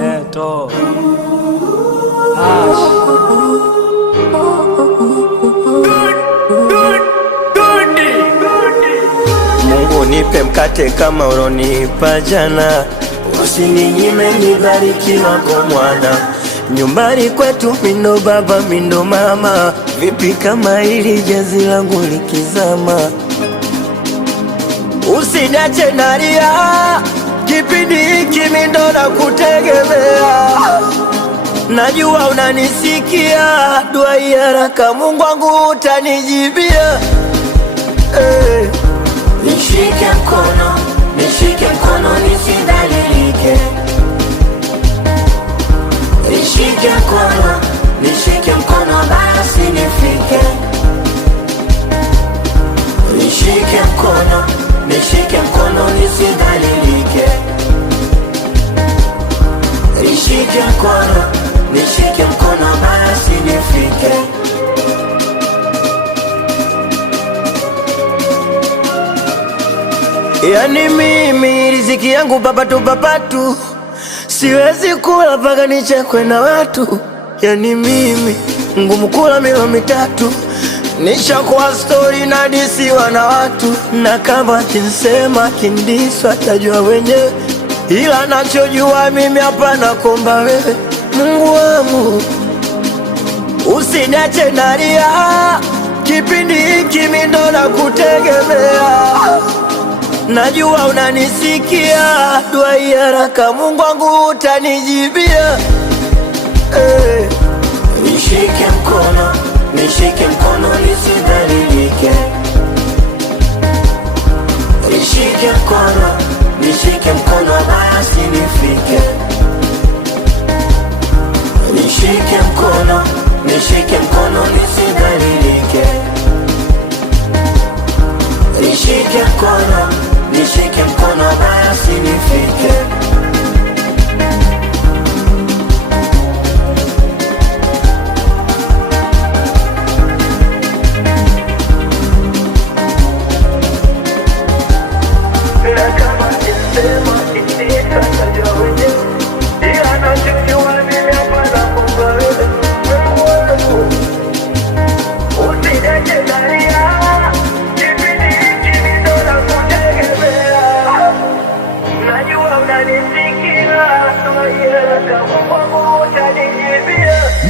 Eto Mungu nipe mkate kama ulonipa jana, usininyime nibarikiwa kwa mwana. Nyumbani kwetu mindo baba mindo mama, vipi kama hili jazi langu likizama? Usiniache nalia, kipindi hiki mindo na kutegemea. Najua unanisikia, dua haraka Mungu wangu utanijibia. Nishike mkono nisidhalilike. Nishike mkono basi nifike. Nishike mkono nisidhalilike. Nishike mkono basi nifike. Yani mimi riziki yangu papatu, siwezi kula paka nichekwe na watu. Yani mimi ngumu kula milo mitatu, nishakuwa story na disiwa na watu. Na kama kinsema kindiswa tajua wenyewe, ila nachojua mimi hapana komba wewe. Mungu wangu usiniache nalia, kipindi hiki mindo na kutegemea. Najua unanisikia, dua haraka Mungu wangu utanijibia. Nishike mkono nisidhalilike. Nishike mkono basi nifike. Nishike mkono nisidhalilike. Nishike mkono basi nifike.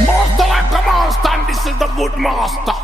Master like a monster, and this is the good master.